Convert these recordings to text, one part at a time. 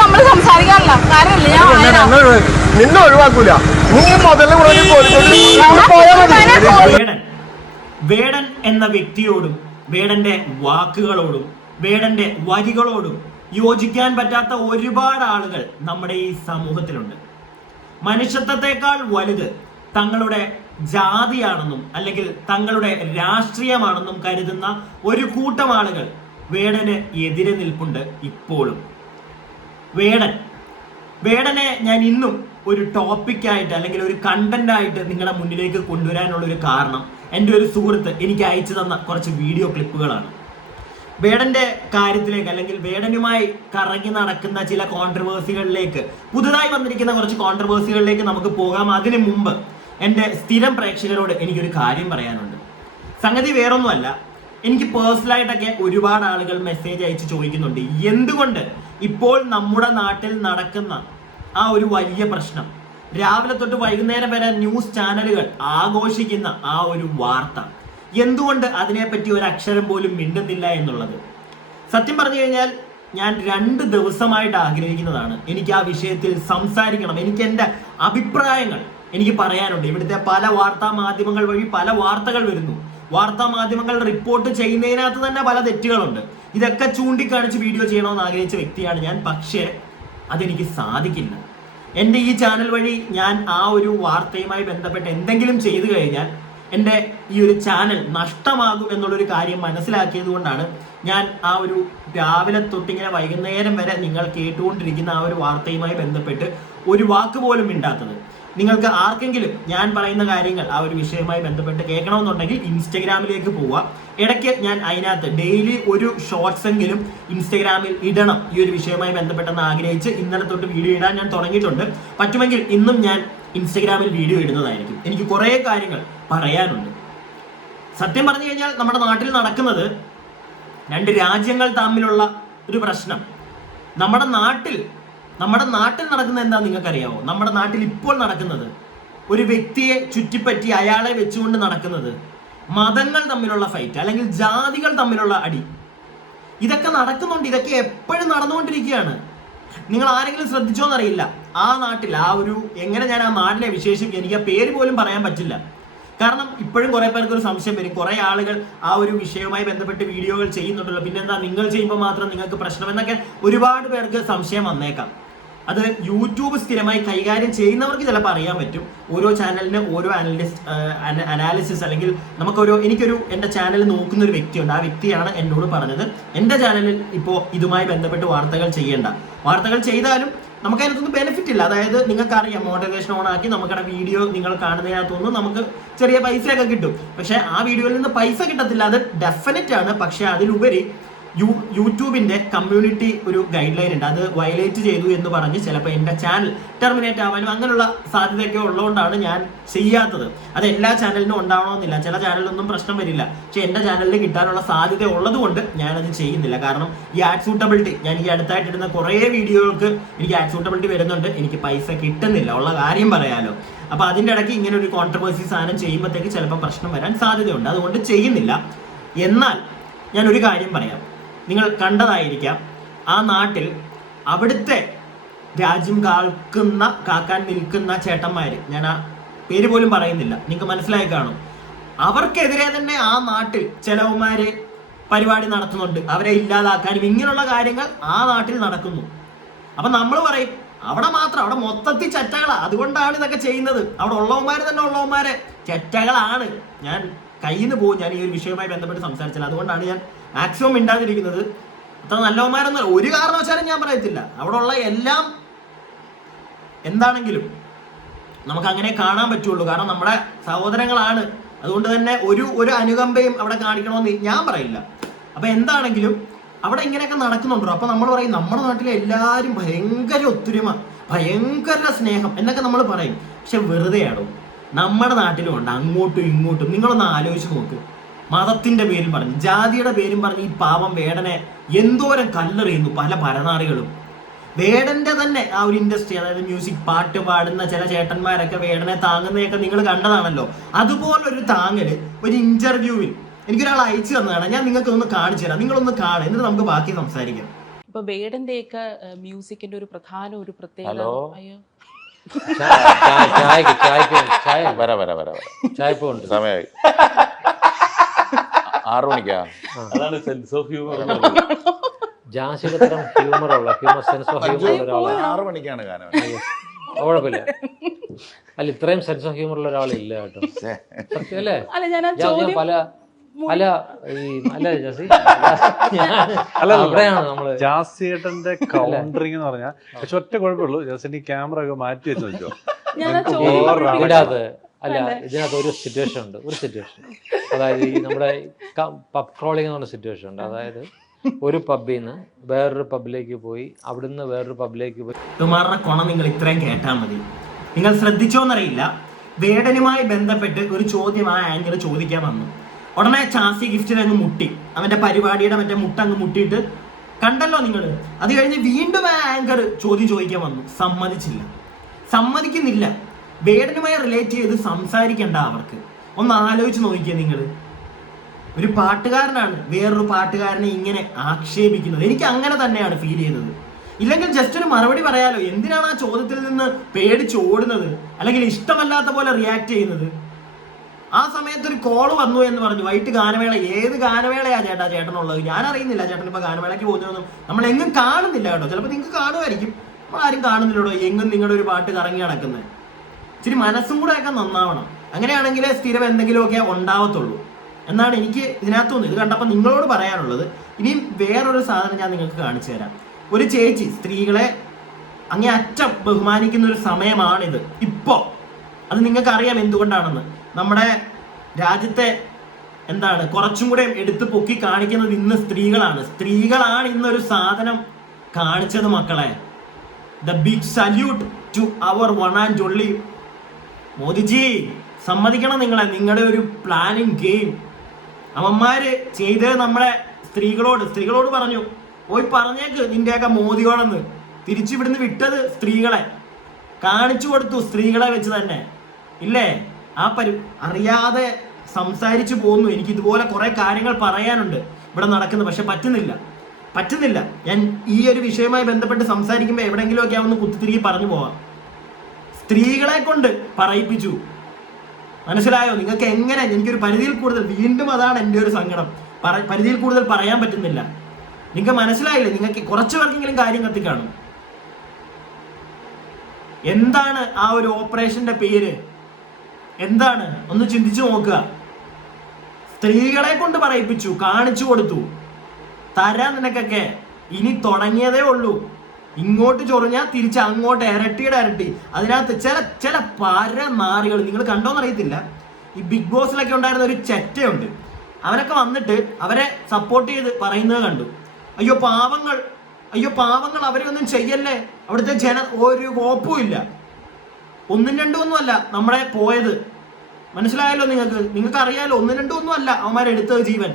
നമ്മൾ സംസാരിക്കാറില്ല. നിന്നെ ഒഴിവാക്കൂല. നീ വേടൻ എന്ന വ്യക്തിയോടും വേടന്റെ വാക്കുകളോടും വേടന്റെ വരികളോടും യോജിക്കാൻ പറ്റാത്ത ഒരുപാട് ആളുകൾ നമ്മുടെ ഈ സമൂഹത്തിലുണ്ട്. മനുഷ്യത്വത്തെക്കാൾ വലുത് തങ്ങളുടെ ജാതിയാണെന്നും അല്ലെങ്കിൽ തങ്ങളുടെ രാഷ്ട്രീയമാണെന്നും കരുതുന്ന ഒരു കൂട്ടം ആളുകൾ വേടന് എതിരെ നിൽപ്പുണ്ട് ഇപ്പോഴും. വേടനെ ഞാൻ ഇന്നും ഒരു ടോപ്പിക്കായിട്ട് അല്ലെങ്കിൽ ഒരു കണ്ടന്റ് ആയിട്ട് നിങ്ങളുടെ മുന്നിലേക്ക് കൊണ്ടുവരാനുള്ള ഒരു കാരണം എൻ്റെ ഒരു സുഹൃത്ത് എനിക്ക് അയച്ചു തന്ന കുറച്ച് വീഡിയോ ക്ലിപ്പുകളാണ്. വേടന്റെ കാര്യത്തിലേക്ക് അല്ലെങ്കിൽ വേടനുമായി കറങ്ങി നടക്കുന്ന ചില കോൺട്രവേഴ്സികളിലേക്ക്, പുതുതായി വന്നിരിക്കുന്ന കുറച്ച് കോൺട്രവേഴ്സികളിലേക്ക് നമുക്ക് പോകാം. അതിനു മുമ്പ് എൻ്റെ സ്ഥിരം പ്രേക്ഷകരോട് എനിക്കൊരു കാര്യം പറയാനുണ്ട്. സംഗതി വേറൊന്നുമല്ല, എനിക്ക് പേഴ്സണലായിട്ടൊക്കെ ഒരുപാട് ആളുകൾ മെസ്സേജ് അയച്ച് ചോദിക്കുന്നുണ്ട്, എന്തുകൊണ്ട് ഇപ്പോൾ നമ്മുടെ നാട്ടിൽ നടക്കുന്ന ആ ഒരു വലിയ പ്രശ്നം, രാവിലെ തൊട്ട് വൈകുന്നേരം വരെ ന്യൂസ് ചാനലുകൾ ആഘോഷിക്കുന്ന ആ ഒരു വാർത്ത, എന്തുകൊണ്ട് അതിനെപ്പറ്റി ഒരു അക്ഷരം പോലും മിണ്ടുന്നില്ല എന്നുള്ളത്. സത്യം പറഞ്ഞു കഴിഞ്ഞാൽ ഞാൻ 2 ദിവസമായിട്ട് ആഗ്രഹിക്കുന്നതാണ് എനിക്ക് ആ വിഷയത്തിൽ സംസാരിക്കണം. എനിക്ക് എൻ്റെ അഭിപ്രായങ്ങൾ എനിക്ക് പറയാനുണ്ട്. ഇവിടുത്തെ പല വാർത്താ മാധ്യമങ്ങൾ വഴി പല വാർത്തകൾ വരുന്നു. വാർത്താ മാധ്യമങ്ങൾ റിപ്പോർട്ട് ചെയ്യുന്നതിനകത്ത് തന്നെ പല തെറ്റുകളുണ്ട്. ഇതൊക്കെ ചൂണ്ടിക്കാണിച്ച് വീഡിയോ ചെയ്യണമെന്ന് ആഗ്രഹിച്ച വ്യക്തിയാണ് ഞാൻ. പക്ഷേ അതെനിക്ക് സാധിക്കില്ല. എൻ്റെ ഈ ചാനൽ വഴി ഞാൻ ആ ഒരു വാർത്തയുമായി ബന്ധപ്പെട്ട് എന്തെങ്കിലും ചെയ്തു കഴിഞ്ഞാൽ എൻ്റെ ഈ ഒരു ചാനൽ നഷ്ടമാകും എന്നുള്ളൊരു കാര്യം മനസ്സിലാക്കിയത് കൊണ്ടാണ് ഞാൻ ആ ഒരു രാവിലെ തൊട്ടിങ്ങനെ വൈകുന്നേരം വരെ നിങ്ങൾ കേട്ടുകൊണ്ടിരിക്കുന്ന ആ ഒരു വാർത്തയുമായി ബന്ധപ്പെട്ട് ഒരു വാക്ക് പോലും മിണ്ടാത്തത്. നിങ്ങൾക്ക് ആർക്കെങ്കിലും ഞാൻ പറയുന്ന കാര്യങ്ങൾ ആ ഒരു വിഷയവുമായി ബന്ധപ്പെട്ട് കേൾക്കണമെന്നുണ്ടെങ്കിൽ ഇൻസ്റ്റഗ്രാമിലേക്ക് പോവുക. ഇടയ്ക്ക് ഞാൻ അതിനകത്ത് ഡെയിലി ഒരു ഷോർട്സ് എങ്കിലും ഇൻസ്റ്റഗ്രാമിൽ ഇടണം ഈ ഒരു വിഷയവുമായി ബന്ധപ്പെട്ടെന്ന് ആഗ്രഹിച്ച് ഇന്നലെ തൊട്ട് വീഡിയോ ഇടാൻ ഞാൻ തുടങ്ങിയിട്ടുണ്ട്. പറ്റുമെങ്കിൽ ഇന്നും ഞാൻ ഇൻസ്റ്റഗ്രാമിൽ വീഡിയോ ഇടുന്നതായിരിക്കും. എനിക്ക് കുറേ കാര്യങ്ങൾ പറയാനുണ്ട്. സത്യം പറഞ്ഞു കഴിഞ്ഞാൽ നമ്മുടെ നാട്ടിൽ നടക്കുന്നത് 2 രാജ്യങ്ങൾ തമ്മിലുള്ള ഒരു പ്രശ്നം. നമ്മുടെ നാട്ടിൽ നടക്കുന്നത് എന്താ നിങ്ങൾക്കറിയാവോ? നമ്മുടെ നാട്ടിൽ ഇപ്പോൾ നടക്കുന്നത് ഒരു വ്യക്തിയെ ചുറ്റിപ്പറ്റി അയാളെ വെച്ചുകൊണ്ട് നടക്കുന്നത് മതങ്ങൾ തമ്മിലുള്ള ഫൈറ്റ് അല്ലെങ്കിൽ ജാതികൾ തമ്മിലുള്ള അടി. ഇതൊക്കെ നടക്കുന്നുണ്ട്. ഇതൊക്കെ എപ്പോഴും നടന്നുകൊണ്ടിരിക്കുകയാണ്. നിങ്ങൾ ആരെങ്കിലും ശ്രദ്ധിച്ചോന്നറിയില്ല. ആ നാട്ടിൽ ആ ഒരു എങ്ങനെ ഞാൻ ആ നാടിനെ വിശേഷിപ്പിക്കും, എനിക്ക് ആ പേര് പോലും പറയാൻ പറ്റില്ല. കാരണം ഇപ്പോഴും കുറെ പേർക്ക് ഒരു സംശയം വരും, കുറെ ആളുകൾ ആ ഒരു വിഷയവുമായി ബന്ധപ്പെട്ട് വീഡിയോകൾ ചെയ്യുന്നുണ്ടല്ലോ, പിന്നെന്താ നിങ്ങൾ ചെയ്യുമ്പോൾ മാത്രം നിങ്ങൾക്ക് പ്രശ്നം എന്നൊക്കെ ഒരുപാട് പേർക്ക് സംശയം വന്നേക്കാം. അത് യൂട്യൂബ് സ്ഥിരമായി കൈകാര്യം ചെയ്യുന്നവർക്ക് ചിലപ്പോൾ അറിയാൻ പറ്റും. ഓരോ ചാനലിന് ഓരോ അനാലിസിസ് അല്ലെങ്കിൽ എനിക്കൊരു എൻ്റെ ചാനൽ നോക്കുന്ന ഒരു വ്യക്തിയുണ്ട്. ആ വ്യക്തിയാണ് എന്നോട് പറഞ്ഞത്, എൻ്റെ ചാനലിൽ ഇപ്പോൾ ഇതുമായി ബന്ധപ്പെട്ട് വാർത്തകൾ ചെയ്യേണ്ട. വാർത്തകൾ ചെയ്താലും നമുക്കതിനകത്തൊന്നും ബെനിഫിറ്റ് ഇല്ല. അതായത് നിങ്ങൾക്കറിയാം, മോട്ടിവേഷൻ ഓൺ ആക്കി നമുക്കടെ വീഡിയോ നിങ്ങൾ കാണുന്നതിനകത്തൊന്നും നമുക്ക് ചെറിയ പൈസയൊക്കെ കിട്ടും. പക്ഷേ ആ വീഡിയോയിൽ നിന്ന് പൈസ കിട്ടത്തില്ല, അത് ഡെഫിനറ്റ് ആണ്. പക്ഷേ അതിലുപരി യൂട്യൂബിന്റെ കമ്മ്യൂണിറ്റി ഒരു ഗൈഡ് ലൈൻ ഉണ്ട്. അത് വയലേറ്റ് ചെയ്തു എന്ന് പറഞ്ഞ് ചിലപ്പോൾ എൻ്റെ ചാനൽ ടെർമിനേറ്റ് ആവാനും അങ്ങനെയുള്ള സാധ്യതയൊക്കെ ഉള്ളതുകൊണ്ടാണ് ഞാൻ ചെയ്യാത്തത്. അത് എല്ലാ ചാനലിനും ഉണ്ടാവണമെന്നില്ല. ചില ചാനലിലൊന്നും പ്രശ്നം വരില്ല. പക്ഷെ എൻ്റെ ചാനലിൽ കിട്ടാനുള്ള സാധ്യത ഉള്ളത് കൊണ്ട് ഞാനത് ചെയ്യുന്നില്ല. കാരണം ഈ ആഡ് സൂട്ടബിലിറ്റി, ഞാൻ ഈ അടുത്തായിട്ട് ഇടുന്ന കുറേ വീഡിയോകൾക്ക് എനിക്ക് ആഡ് സൂട്ടബിലിറ്റി വരുന്നുണ്ട്, എനിക്ക് പൈസ കിട്ടുന്നില്ല, ഉള്ള കാര്യം പറയാലോ. അപ്പോൾ അതിൻ്റെ ഇടയ്ക്ക് ഇങ്ങനെ ഒരു കോൺട്രവേഴ്സി സാധനം ചെയ്യുമ്പോഴത്തേക്ക് ചിലപ്പോൾ പ്രശ്നം വരാൻ സാധ്യതയുണ്ട്. അതുകൊണ്ട് ചെയ്യുന്നില്ല. എന്നാൽ ഞാനൊരു കാര്യം പറയാം. നിങ്ങൾ കണ്ടതായിരിക്കാം, ആ നാട്ടിൽ അവിടുത്തെ രാജ്യം കാക്കാൻ നിൽക്കുന്ന ചേട്ടന്മാർ, ഞാൻ ആ പേര് പോലും പറയുന്നില്ല, നിങ്ങൾക്ക് മനസ്സിലായി കാണും. അവർക്കെതിരെ തന്നെ ആ നാട്ടിൽ ചിലവന്മാര് പരിപാടി നടത്തുന്നുണ്ട്. അവരെ ഇല്ലാതാക്കാനും ഇങ്ങനെയുള്ള കാര്യങ്ങൾ ആ നാട്ടിൽ നടക്കുന്നു. അപ്പം നമ്മൾ പറയും അവിടെ മൊത്തത്തിൽ ചെറ്റകളാ, അതുകൊണ്ടാണ് ഇതൊക്കെ ചെയ്യുന്നത്. അവിടെ ഉള്ളവന്മാരെ ചെറ്റകളാണ്. ഞാൻ കയ്യിൽ നിന്ന് പോകും ഞാൻ ഈ ഒരു വിഷയവുമായി ബന്ധപ്പെട്ട് സംസാരിച്ചില്ല. അതുകൊണ്ടാണ് ഞാൻ മാക്സിമം മിണ്ടാതിരിക്കുന്നത്. അത്ര നല്ലവന്മാരൊന്നും ഒരു കാരണവശാലും ഞാൻ പറയത്തില്ല. അവിടെ ഉള്ള എല്ലാം എന്താണെങ്കിലും നമുക്ക് അങ്ങനെ കാണാൻ പറ്റുള്ളൂ. കാരണം നമ്മുടെ സഹോദരങ്ങളാണ്. അതുകൊണ്ട് തന്നെ ഒരു അനുകമ്പയും അവിടെ കാണിക്കണമെന്ന് ഞാൻ പറയില്ല. അപ്പൊ എന്താണെങ്കിലും അവിടെ ഇങ്ങനെയൊക്കെ നടക്കുന്നുണ്ടോ. അപ്പൊ നമ്മൾ പറയും നമ്മുടെ നാട്ടിലെ എല്ലാവരും ഭയങ്കര ഒത്തൊരുമ, ഭയങ്കര സ്നേഹം എന്നൊക്കെ നമ്മൾ പറയും. പക്ഷെ വെറുതെയാണോ? നമ്മുടെ നാട്ടിലും ഉണ്ട് അങ്ങോട്ടും ഇങ്ങോട്ടും. നിങ്ങളൊന്ന് ആലോചിച്ച് നോക്ക്. മതത്തിന്റെ പേരും പറഞ്ഞ്, ജാതിയുടെ പേരും പറഞ്ഞ് ഈ പാവം വേടനെ എന്തോരം കല്ലെറിയുന്നു പല പരനാറികളും. വേടന്റെ തന്നെ ആ ഒരു ഇൻഡസ്ട്രി, അതായത് മ്യൂസിക്, പാട്ട് പാടുന്ന ചില ചേട്ടന്മാരൊക്കെ വേടനെ താങ്ങുന്നതൊക്കെ നിങ്ങൾ കണ്ടതാണല്ലോ. അതുപോലൊരു താങ്ങല് ഒരു ഇന്റർവ്യൂവിൽ എനിക്കൊരാൾ അയച്ചു തന്നതാണ്, ഞാൻ നിങ്ങൾക്ക് ഒന്ന് കാണിച്ചു തരാം, നിങ്ങളൊന്ന് കാണാം, എന്നിട്ട് നമുക്ക് ബാക്കി സംസാരിക്കാം. ഇപ്പൊ ബേഡന്റെയൊക്കെ മ്യൂസിക്കിന്റെ ഒരു പ്രധാന ഒരു പ്രത്യേകത. അയ്യോ സമയമായി 6 മണിക്കാ. അതാണ് സെൻസ് ഓഫ് ഹ്യൂമർ. ജാസികത്തരം ഹ്യൂമറുള്ള സെൻസ് ഓഫ് ഹ്യൂമർ ഒരാളാണ്. 6 മണിക്കാണ് ഗാനം. കുഴപ്പമില്ല. അല്ല, ഇത്രയും സെൻസ് ഓഫ് ഹ്യൂമറുള്ള ഒരാളില്ല കേട്ടോ. സത്യം അല്ലേ? അവിടെയാണ് നമ്മള് ജാസിയേട്ടന്റെ കൗണ്ടറിംഗ് എന്ന് പറഞ്ഞാൽ. പക്ഷെ ഒറ്റ കുഴപ്പമുള്ളൂ, ജാസിന്റെ ക്യാമറ ഒക്കെ മാറ്റി വെച്ച് നോക്കിയോ. ഇതിനകത്ത് അല്ല, ഇതിനകത്ത് ഒരു സിറ്റുവേഷൻ ഉണ്ട്. അതായത് ഈ നമ്മുടെ പബ് ക്രോളിംഗ് എന്ന് പറഞ്ഞ സിറ്റുവേഷൻ ഉണ്ട്. അതായത് ഒരു പബ്ബിൽ നിന്ന് വേറൊരു പബ്ബിലേക്ക് പോയി, അവിടുന്ന് വേറൊരു പബ്ബിലേക്ക് പോയി. തുമാറുടെ കൊണ നിങ്ങൾ ഇത്രയും കേട്ടാൽ മതി. നിങ്ങൾ ശ്രദ്ധിച്ചോന്നറിയില്ല, വേടനുമായി ബന്ധപ്പെട്ട് ഒരു ചോദ്യം ആ ആങ്കർ ചോദിക്കാൻ വന്നു. ഉടനെ ചാസി ഗിഫ്റ്റിന് അങ്ങ് മുട്ടി, അവന്റെ പരിപാടിയുടെ മറ്റേ മുട്ട അങ്ങ് മുട്ടിയിട്ട് കണ്ടല്ലോ നിങ്ങൾ. അത് കഴിഞ്ഞ് വീണ്ടും ആ ആങ്കർ ചോദിക്കാൻ വന്നു, സമ്മതിക്കുന്നില്ല. വേടനുമായി റിലേറ്റ് ചെയ്ത് സംസാരിക്കണ്ട അവർക്ക്. ഒന്ന് ആലോചിച്ച് നോക്കിയേ നിങ്ങൾ. ഒരു പാട്ടുകാരനാണ് വേറൊരു പാട്ടുകാരനെ ഇങ്ങനെ ആക്ഷേപിക്കുന്നത്. എനിക്ക് അങ്ങനെ തന്നെയാണ് ഫീൽ ചെയ്തത്. ഇല്ലെങ്കിൽ ജസ്റ്റ് ഒരു മറുപടി പറയാലോ. എന്തിനാണ് ആ ചോദ്യത്തിൽ നിന്ന് പേടിച്ച് ഓടുന്നത്, അല്ലെങ്കിൽ ഇഷ്ടമല്ലാത്ത പോലെ റിയാക്ട് ചെയ്യുന്നത്? ആ സമയത്ത് ഒരു കോള് വന്നു എന്ന് പറഞ്ഞു, വൈകിട്ട് ഗാനമേള. ഏത് ഗാനമേളയാ ചേട്ടനുള്ളത്? ഞാൻ അറിയുന്നില്ല. ചേട്ടൻ ഇപ്പൊ ഗാനമേളയ്ക്ക് പോകുന്നതൊന്നും നമ്മൾ എങ്ങും കാണുന്നില്ല കേട്ടോ. ചിലപ്പോൾ നിങ്ങൾക്ക് കാണുമായിരിക്കും, ആരും കാണുന്നില്ലടോ എങ്ങും നിങ്ങളുടെ ഒരു പാട്ട് കറങ്ങി നടക്കുന്നത്. ഇച്ചിരി മനസ്സും കൂടെ ഒക്കെ നന്നാവണം. അങ്ങനെയാണെങ്കിലേ സ്ഥിരം എന്തെങ്കിലുമൊക്കെ ഉണ്ടാവത്തുള്ളൂ എന്നാണ് എനിക്ക് ഇതിനകത്തുനിന്ന് ഇത് കണ്ടപ്പോൾ നിങ്ങളോട് പറയാനുള്ളത്. ഇനിയും വേറൊരു സാധനം ഞാൻ നിങ്ങൾക്ക് കാണിച്ചു തരാം. ഒരു ചേച്ചി സ്ത്രീകളെ അങ്ങേ അറ്റം ബഹുമാനിക്കുന്ന ഒരു സമയമാണിത് ഇപ്പോൾ. അത് നിങ്ങൾക്ക് അറിയാം എന്തുകൊണ്ടാണെന്ന്. നമ്മുടെ രാജ്യത്തെ കുറച്ചും കൂടെ എടുത്ത് പൊക്കി കാണിക്കുന്നത് ഇന്ന് സ്ത്രീകളാണ് ഇന്നൊരു സാധനം കാണിച്ചത് മക്കളെ. The big salute to our one and only Modiji. സമ്മതിക്കണം നിങ്ങളുടെ ഒരു പ്ലാനിങ് ഗെയിം അവന്മാര് ചെയ്തത്. നമ്മളെ സ്ത്രീകളോട് പറഞ്ഞു, പോയി പറഞ്ഞേക്ക് നിന്റെയൊക്കെ മോദിയോടെന്ന്. തിരിച്ചിവിടുന്ന് വിട്ടത് സ്ത്രീകളെ കാണിച്ചു കൊടുത്തു, സ്ത്രീകളെ വെച്ച് തന്നെ ഇല്ലേ. അറിയാതെ സംസാരിച്ചു പോകുന്നു. എനിക്ക് ഇതുപോലെ കുറെ കാര്യങ്ങൾ പറയാനുണ്ട് ഇവിടെ നടക്കുന്നത്, പക്ഷെ പറ്റുന്നില്ല. ഞാൻ ഈ ഒരു വിഷയവുമായി ബന്ധപ്പെട്ട് സംസാരിക്കുമ്പോൾ എവിടെയെങ്കിലുമൊക്കെ ഒന്ന് കുത്തിത്തിരികെ പറഞ്ഞു പോവാം. സ്ത്രീകളെ കൊണ്ട് പറയിപ്പിച്ചു. മനസ്സിലായോ നിങ്ങൾക്ക്? എങ്ങനെ? എനിക്കൊരു പരിധിയിൽ കൂടുതൽ, വീണ്ടും അതാണ് എൻ്റെ ഒരു സങ്കടം, പരിധിയിൽ കൂടുതൽ പറയാൻ പറ്റുന്നില്ല. നിങ്ങൾക്ക് മനസ്സിലായില്ലേ? നിങ്ങൾക്ക് കുറച്ചു പേർക്കെങ്കിലും കാര്യം കത്തിക്കാണും. എന്താണ് ആ ഒരു ഓപ്പറേഷന്റെ പേര്? എന്താണ്? ഒന്ന് ചിന്തിച്ചു നോക്കുക. സ്ത്രീകളെ കൊണ്ട് പറയിപ്പിച്ചു, കാണിച്ചു കൊടുത്തു. തരാൻ നിനക്കൊക്കെ ഇനി തുടങ്ങിയതേ ഉള്ളൂ. ഇങ്ങോട്ട് ചൊറിഞ്ഞാൽ തിരിച്ച് അങ്ങോട്ട് ഇരട്ടിയുടെ ഇരട്ടി. അതിനകത്ത് ചില പരനാറികൾ നിങ്ങൾ കണ്ടോന്നറിയത്തില്ല. ഈ ബിഗ് ബോസിലൊക്കെ ഉണ്ടായിരുന്ന ഒരു ചെറ്റയുണ്ട്, അവനൊക്കെ വന്നിട്ട് അവരെ സപ്പോർട്ട് ചെയ്ത് പറയുന്നത് കണ്ടു. അയ്യോ പാവങ്ങൾ അവരെ ഒന്നും ചെയ്യല്ലേ. അവിടുത്തെ ഒരു കോപ്പും ഇല്ല. 1 2 ഒന്നുമല്ല നമ്മളെ പോയത്. മനസ്സിലായല്ലോ നിങ്ങൾക്ക് അറിയാലോ. 1 2 ഒന്നും അല്ല അവന്മാരെടുത്തത് ജീവൻ.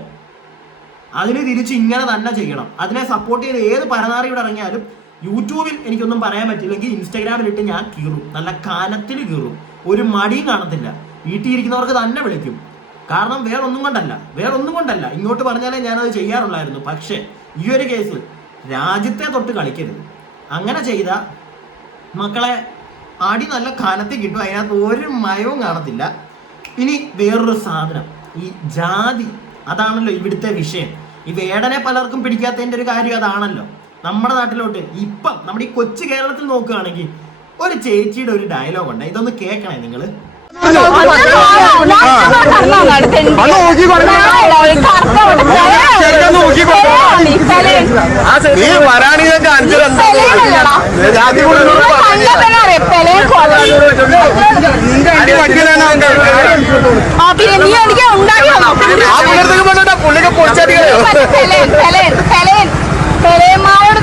അതിന് തിരിച്ച് ഇങ്ങനെ തന്നെ ചെയ്യണം. അതിനെ സപ്പോർട്ട് ചെയ്ത് ഏത് പരനാറി ഇവിടെ ഇറങ്ങിയാലും യൂട്യൂബിൽ എനിക്കൊന്നും പറയാൻ പറ്റില്ലെങ്കിൽ ഇൻസ്റ്റാഗ്രാമിലിട്ട് ഞാൻ കീറും, നല്ല കാനത്തിൽ കീറും. ഒരു മടിയും കാണത്തില്ല. വീട്ടിൽ ഇരിക്കുന്നവർക്ക് തന്നെ വിളിക്കും. കാരണം വേറൊന്നും കൊണ്ടല്ല. ഇങ്ങോട്ട് പറഞ്ഞാലേ ഞാനത് ചെയ്യാറുള്ളായിരുന്നു. പക്ഷേ ഈ ഒരു കേസിൽ രാജ്യത്തെ തൊട്ട് കളിക്കരുത്. അങ്ങനെ ചെയ്ത മക്കളെ അടി നല്ല കാനത്തിൽ കിട്ടും. അതിനകത്ത് ഒരു മയവും കാണത്തില്ല. ഇനി വേറൊരു സാധനം, ഈ ജാതി. അതാണല്ലോ ഇവിടുത്തെ വിഷയം. ഈ വേടനെ പലർക്കും പിടിക്കാത്തതിൻ്റെ ഒരു കാര്യം അതാണല്ലോ. നമ്മുടെ നാട്ടിലോട്ട് ഇപ്പം നമ്മുടെ ഈ കൊച്ചു കേരളത്തിൽ നോക്കുകയാണെങ്കിൽ ഒരു ചേച്ചിയുടെ ഒരു ഡയലോഗ് ഉണ്ട്. ഇതൊന്ന് കേൾക്കണേ നിങ്ങൾ.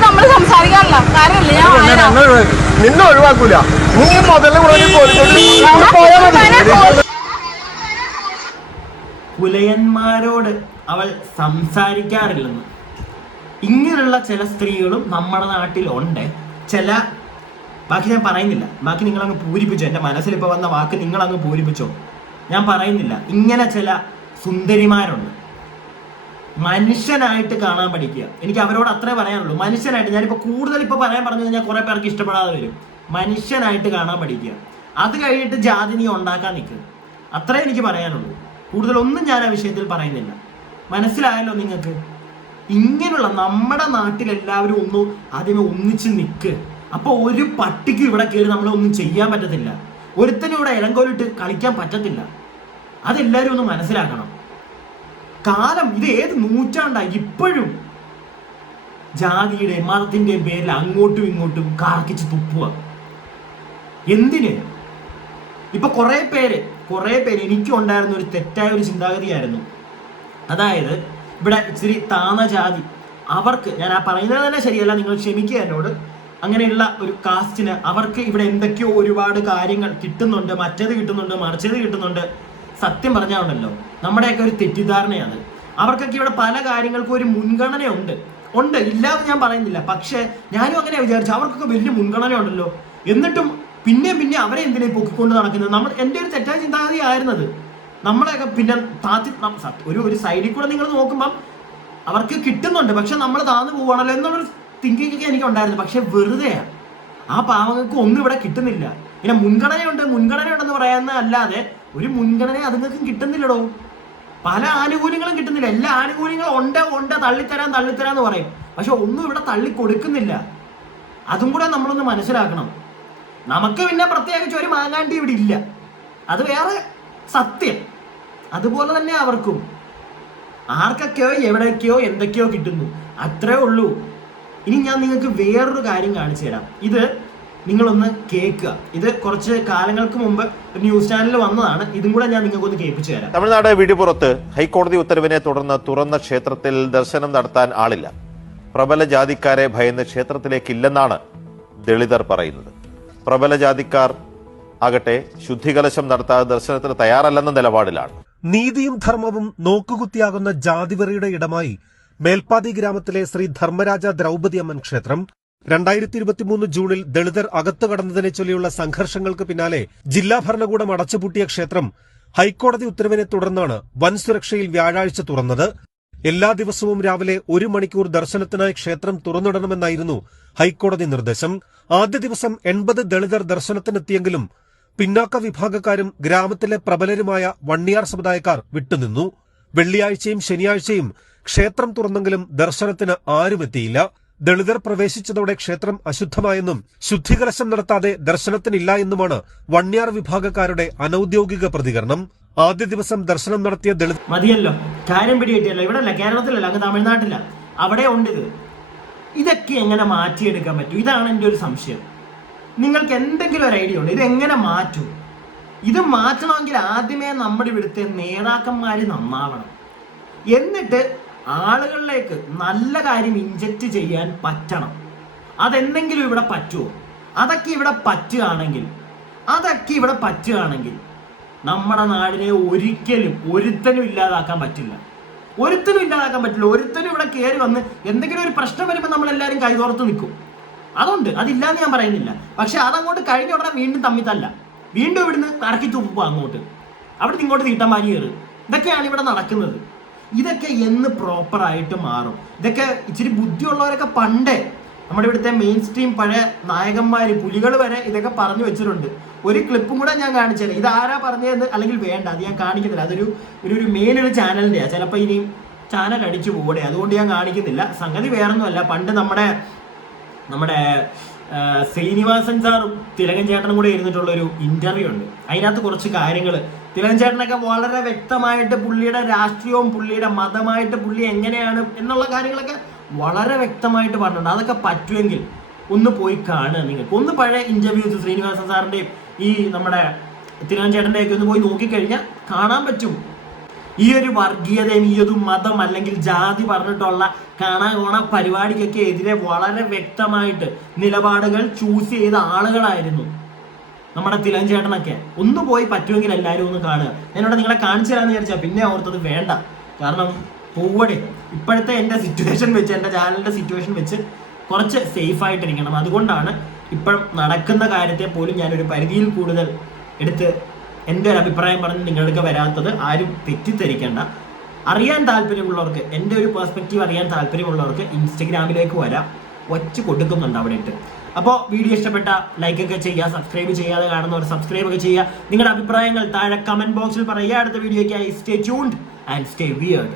നമ്മൾ സംസാരിക്കാറില്ല. നിന്നെ ഒഴിവാക്കൂല. നീ മുതല് പുലയന്മാരോട് അവൾ സംസാരിക്കാറില്ലെന്ന്. ഇങ്ങനെയുള്ള ചില സ്ത്രീകളും നമ്മുടെ നാട്ടിലുണ്ട്. ബാക്കി ഞാൻ പറയുന്നില്ല. ബാക്കി നിങ്ങളങ്ങ് പൂരിപ്പിച്ചോ. എൻ്റെ മനസ്സിലിപ്പോൾ വന്ന വാക്ക് നിങ്ങളങ്ങ് പൂരിപ്പിച്ചോ. ഞാൻ പറയുന്നില്ല. ഇങ്ങനെ ചില സുന്ദരിമാരുണ്ട്. മനുഷ്യനായിട്ട് കാണാൻ പഠിക്കുക. എനിക്ക് അവരോട് അത്രേ പറയാനുള്ളൂ. മനുഷ്യനായിട്ട്, ഞാനിപ്പോൾ കൂടുതൽ ഇപ്പോൾ പറഞ്ഞു കഴിഞ്ഞാൽ കുറേ പേർക്ക് ഇഷ്ടപ്പെടാതെ വരും. മനുഷ്യനായിട്ട് കാണാൻ പഠിക്കുക. അത് കഴിഞ്ഞിട്ട് ജാതി നീ ഉണ്ടാക്കാൻ നിൽക്കുക. അത്രേ എനിക്ക് പറയാനുള്ളൂ. കൂടുതലൊന്നും ഞാൻ ആ വിഷയത്തിൽ പറയുന്നില്ല. മനസ്സിലായല്ലോ നിങ്ങൾക്ക്? ഇങ്ങനെയുള്ള നമ്മുടെ നാട്ടിലെല്ലാവരും ആദ്യമേ ഒന്നിച്ച് നിൽക്ക്. അപ്പോൾ ഒരു പട്ടിക്ക് ഇവിടെ കയറി നമ്മളൊന്നും ചെയ്യാൻ പറ്റത്തില്ല. ഒരുത്തനും ഇവിടെ ഇലങ്കോലിട്ട് കളിക്കാൻ പറ്റത്തില്ല. അതെല്ലാവരും ഒന്ന് മനസ്സിലാക്കണം. കാലം ഇത് ഏത് നൂറ്റാണ്ടായി ഇപ്പോഴും ജാതിയുടെ മതത്തിന്റെ പേരിൽ അങ്ങോട്ടും ഇങ്ങോട്ടും കാർക്കിച്ച് തുപ്പുക. എന്തിന്? ഇപ്പൊ കുറെ പേര് എനിക്കും ഉണ്ടായിരുന്ന ഒരു തെറ്റായ ഒരു ചിന്താഗതിയായിരുന്നു. അതായത് ഇവിടെ ഇച്ചിരി താന്ന ജാതി, അവർക്ക്, ഞാൻ ആ പറയുന്നത് തന്നെ ശരിയല്ല, നിങ്ങൾ ക്ഷമിക്കുക എന്നോട്, അങ്ങനെയുള്ള ഒരു കാസ്റ്റിന് അവർക്ക് ഇവിടെ എന്തൊക്കെയോ ഒരുപാട് കാര്യങ്ങൾ കിട്ടുന്നുണ്ട്, മറ്റേത് കിട്ടുന്നുണ്ട്, മറിച്ചത് കിട്ടുന്നുണ്ട്. സത്യം പറഞ്ഞാണല്ലോ, നമ്മുടെയൊക്കെ ഒരു തെറ്റിദ്ധാരണയാണ്. അവർക്കൊക്കെ ഇവിടെ പല കാര്യങ്ങൾക്കും ഒരു മുൻഗണന ഉണ്ട്, ഇല്ലാതെ ഞാൻ പറയുന്നില്ല. പക്ഷെ ഞാനും അങ്ങനെ വിചാരിച്ചു, അവർക്കൊക്കെ വലിയ മുൻഗണന ഉണ്ടല്ലോ, എന്നിട്ടും പിന്നെ അവരെ എന്തിനാ പൊക്കിക്കൊണ്ട് നടക്കുന്നത്? എൻ്റെ ഒരു തെറ്റായ ചിന്താഗതി ആയിരുന്നത്. നമ്മളെയൊക്കെ പിന്നെ ഒരു സൈഡിൽ കൂടെ നിങ്ങൾ നോക്കുമ്പം അവർക്ക് കിട്ടുന്നുണ്ട്, പക്ഷെ നമ്മൾ താന്നു പോവാണല്ലോ എന്നുള്ളൊരു തിങ്കിങ് ഒക്കെ എനിക്ക് ഉണ്ടായിരുന്നു. പക്ഷെ വെറുതെയാണ്. ആ പാവങ്ങൾക്ക് ഒന്നും ഇവിടെ കിട്ടുന്നില്ല. പിന്നെ മുൻഗണനയുണ്ടെന്ന് പറയാവുന്ന അല്ലാതെ ഒരു മുൻഗണന അതുങ്ങൾക്കും കിട്ടുന്നില്ലടോ. പല ആനുകൂല്യങ്ങളും കിട്ടുന്നില്ല. എല്ലാ ആനുകൂല്യങ്ങളും ഉണ്ട് തള്ളിത്തരാന്ന് പറയും, പക്ഷെ ഒന്നും ഇവിടെ തള്ളി കൊടുക്കുന്നില്ല. അതും കൂടെ നമ്മളൊന്ന് മനസ്സിലാക്കണം. നമുക്ക് പിന്നെ പ്രത്യേകിച്ച് ഒരു മാങ്ങാണ്ടി ഇവിടെ ഇല്ല, അത് വേറെ സത്യം. അതുപോലെ തന്നെ അവർക്കും ആർക്കൊക്കെയോ എവിടേക്കോ എന്തൊക്കെയോ കിട്ടുന്നു, അത്രേ ഉള്ളൂ. ഇനി ഞാൻ നിങ്ങൾക്ക് വേറൊരു കാര്യം കാണിച്ചു തരാം. ഇത് നിങ്ങളൊന്ന് കേൾക്കുക. ഇത് കുറച്ച് കാലങ്ങൾക്ക് മുമ്പ് ന്യൂസ് ചാനലിൽ വന്നതാണ്. ഇതും കൂടെ ഞാൻ നിങ്ങൾക്കൊന്ന് കേൾപ്പിച്ചു തരാം. തമിഴ്നാട് വിടിപുറത്ത് ഹൈക്കോടതി ഉത്തരവിനെ തുടർന്ന് തുറന്ന ക്ഷേത്രത്തിൽ ദർശനം നടത്താൻ ആളില്ല. പ്രബല ജാതിക്കാരെ ഭയന്ന് ക്ഷേത്രത്തിലേക്കില്ലെന്നാണ് ദളിതർ പറയുന്നത്. പ്രബല ജാതിക്കാർ ആകട്ടെ ശുദ്ധികലശം നടത്താതെ ദർശനത്തിന് തയ്യാറല്ലെന്ന നിലപാടിലാണ്. നീതിയും ധർമ്മവും നോക്കുകുത്തിയാകുന്ന ജാതിവെറിയുടെ ഇടമായി മേൽപ്പാതി ഗ്രാമത്തിലെ ശ്രീ ധർമ്മരാജ ദ്രൗപദി അമ്മൻ ക്ഷേത്രം 2023 ജൂണിൽ ദളിതർ അകത്തു കടന്നതിനെ ചൊല്ലിയുള്ള സംഘർഷങ്ങൾക്ക് പിന്നാലെ ജില്ലാ ഭരണകൂടം അടച്ചുപൂട്ടിയ ക്ഷേത്രം ഹൈക്കോടതി ഉത്തരവിനെ തുടർന്നാണ് വൻ സുരക്ഷയിൽ വ്യാഴാഴ്ച തുറന്നത്. എല്ലാ ദിവസവും രാവിലെ 1 മണിക്കൂർ ദർശനത്തിനായി ക്ഷേത്രം തുറന്നിടണമെന്നായിരുന്നു ഹൈക്കോടതി നിർദ്ദേശം. ആദ്യ ദിവസം 80 ദളിതർ ദർശനത്തിനെത്തിയെങ്കിലും പിന്നാക്ക വിഭാഗക്കാരും ഗ്രാമത്തിലെ പ്രബലരുമായ വണ്ണിയാർ സമുദായക്കാർ വിട്ടുനിന്നു. വെള്ളിയാഴ്ചയും ശനിയാഴ്ചയും ക്ഷേത്രം തുറന്നെങ്കിലും ദർശനത്തിന് ആരുമെത്തിയില്ല. ദളിതർ പ്രവേശിച്ചതോടെ ക്ഷേത്രം അശുദ്ധമായെന്നും ശുദ്ധികലശം നടത്താതെ ദർശനത്തിനില്ല എന്നുമാണ് വണ്ണിയാർ വിഭാഗക്കാരുടെ അനൌദ്യോഗിക പ്രതികരണം. ആദ്യ ദിവസം ദർശനം നടത്തിയ ദളിത് മതിയല്ലോ, കാര്യം പിടികിട്ടിയല്ലോ. ഇവിടെ അല്ല, കേരളത്തിലല്ല, അങ്ങ് തമിഴ്നാട്ടില, അവിടെ ഉണ്ട് ഇത്. ഇതൊക്കെ എങ്ങനെ മാറ്റിയെടുക്കാൻ പറ്റും? ഇതാണ് എൻ്റെ ഒരു സംശയം. നിങ്ങൾക്ക് എന്തെങ്കിലും ഒരു ഐഡിയ ഉണ്ട്? ഇത് എങ്ങനെ മാറ്റും? ഇത് മാറ്റണമെങ്കിൽ ആദ്യമേ നമ്മുടെ ഇവിടുത്തെ നേതാക്കന്മാർ നന്നാവണം. എന്നിട്ട് ആളുകളിലേക്ക് നല്ല കാര്യം ഇൻജക്റ്റ് ചെയ്യാൻ പറ്റണം. അതെന്തെങ്കിലും ഇവിടെ പറ്റുമോ? അതൊക്കെ ഇവിടെ പറ്റുകയാണെങ്കിൽ നമ്മുടെ നാടിനെ ഒരിക്കലും ഒരുത്തനും ഇല്ലാതാക്കാൻ പറ്റില്ല. ഒരുത്തനും ഇവിടെ കയറി വന്ന് എന്തെങ്കിലും ഒരു പ്രശ്നം വരുമ്പോൾ നമ്മളെല്ലാവരും കൈകോർത്ത് നിൽക്കും. അതുണ്ട്, അതില്ലാന്ന് ഞാൻ പറയുന്നില്ല. പക്ഷെ അതങ്ങോട്ട് കഴിഞ്ഞ ഉടനെ വീണ്ടും തമ്മിത്തല്ല, വീണ്ടും ഇവിടുന്ന് കറക്കി തുപ്പുക അങ്ങോട്ട്, അവിടുന്ന് ഇങ്ങോട്ട് തീട്ടമാരി കയറും. ഇതൊക്കെയാണ് ഇവിടെ നടക്കുന്നത്. ഇതൊക്കെ എന്ന് പ്രോപ്പറായിട്ട് മാറും? ഇതൊക്കെ ഇച്ചിരി ബുദ്ധിയുള്ളവരൊക്കെ പണ്ടേ നമ്മുടെ ഇവിടുത്തെ മെയിൻ സ്ട്രീം പഴയ നായകന്മാർ, പുലികൾ വരെ ഇതൊക്കെ പറഞ്ഞു വെച്ചിട്ടുണ്ട്. ഒരു ക്ലിപ്പും കൂടെ ഞാൻ കാണിച്ചത്. ഇത് ആരാ പറഞ്ഞതെന്ന് അല്ലെങ്കിൽ വേണ്ട, അത് ഞാൻ കാണിക്കുന്നില്ല. അതൊരു മെയിനൊരു ചാനലിൻ്റെയാണ്. ചിലപ്പോൾ ഇനി ചാനൽ അടിച്ചു പോകട്ടെ, അതുകൊണ്ട് ഞാൻ കാണിക്കുന്നില്ല. സംഗതി വേറൊന്നുമല്ല, പണ്ട് നമ്മുടെ ശ്രീനിവാസൻ സാറും തിലകൻ ചേട്ടനും കൂടെ ഇരുന്നിട്ടുള്ളൊരു ഇന്റർവ്യൂ ഉണ്ട്. അതിനകത്ത് കുറച്ച് കാര്യങ്ങൾ തിലകൻ ചേട്ടനൊക്കെ വളരെ വ്യക്തമായിട്ട് പുള്ളിയുടെ രാഷ്ട്രീയവും പുള്ളിയുടെ മതമായിട്ട് പുള്ളി എങ്ങനെയാണ് എന്നുള്ള കാര്യങ്ങളൊക്കെ വളരെ വ്യക്തമായിട്ട് പറഞ്ഞിട്ടുണ്ട്. അതൊക്കെ പറ്റുമെങ്കിൽ ഒന്ന് പോയി കാണുക. നിങ്ങൾക്ക് ഒന്ന് പഴയ ഇന്റർവ്യൂസ് ശ്രീനിവാസൻ സാറിൻ്റെയും ഈ നമ്മുടെ തിലകൻ ചേട്ടൻ്റെയൊക്കെ ഒന്ന് പോയി നോക്കിക്കഴിഞ്ഞാൽ കാണാൻ പറ്റും. ഈ ഒരു വർഗീയതയും ഈ ഒരു മതം അല്ലെങ്കിൽ ജാതി പറഞ്ഞിട്ടുള്ള കാണാകോണ പരിപാടിക്കൊക്കെ എതിരെ വളരെ വ്യക്തമായിട്ട് നിലപാടുകൾ ചൂസ് ചെയ്ത ആളുകളായിരുന്നു നമ്മുടെ തിലകൻ ചേട്ടനൊക്കെ. ഒന്ന് പോയി പറ്റുമെങ്കിൽ എല്ലാവരും ഒന്ന് കാണുക. ഞാനിവിടെ നിങ്ങളെ കാണിച്ചു തരാമെന്ന് വിചാരിച്ചാൽ പിന്നെ ഓർത്തത് വേണ്ട. കാരണം പോവടെ ഇപ്പോഴത്തെ എൻ്റെ സിറ്റുവേഷൻ വെച്ച്, എൻ്റെ ചാനലിൻ്റെ സിറ്റുവേഷൻ വെച്ച് കുറച്ച് സേഫായിട്ടിരിക്കണം. അതുകൊണ്ടാണ് ഇപ്പോഴും നടക്കുന്ന കാര്യത്തെ പോലും ഞാനൊരു പരിധിയിൽ കൂടുതൽ എടുത്ത് എൻ്റെ ഒരു അഭിപ്രായം പറഞ്ഞ് നിങ്ങളുടെ വരാത്തത്. ആരും തെറ്റിദ്ധരിക്കേണ്ട. അറിയാൻ താല്പര്യമുള്ളവർക്ക്, എൻ്റെ ഒരു പെർസ്പെക്റ്റീവ് അറിയാൻ താല്പര്യമുള്ളവർക്ക് ഇൻസ്റ്റഗ്രാമിലേക്ക് വരാം, വച്ച് കൊടുക്കുന്നുണ്ട് അവിടെ ഇട്ട്. അപ്പോൾ വീഡിയോ ഇഷ്ടപ്പെട്ട ലൈക്കൊക്കെ ചെയ്യുക, സബ്സ്ക്രൈബ് ചെയ്യാതെ കാണുന്നവർ സബ്സ്ക്രൈബ് ഒക്കെ ചെയ്യുക. നിങ്ങളുടെ അഭിപ്രായങ്ങൾ താഴെ കമന്റ് ബോക്സിൽ പറയുക. അടുത്ത വീഡിയോയ്ക്കായി stay tuned and stay weird.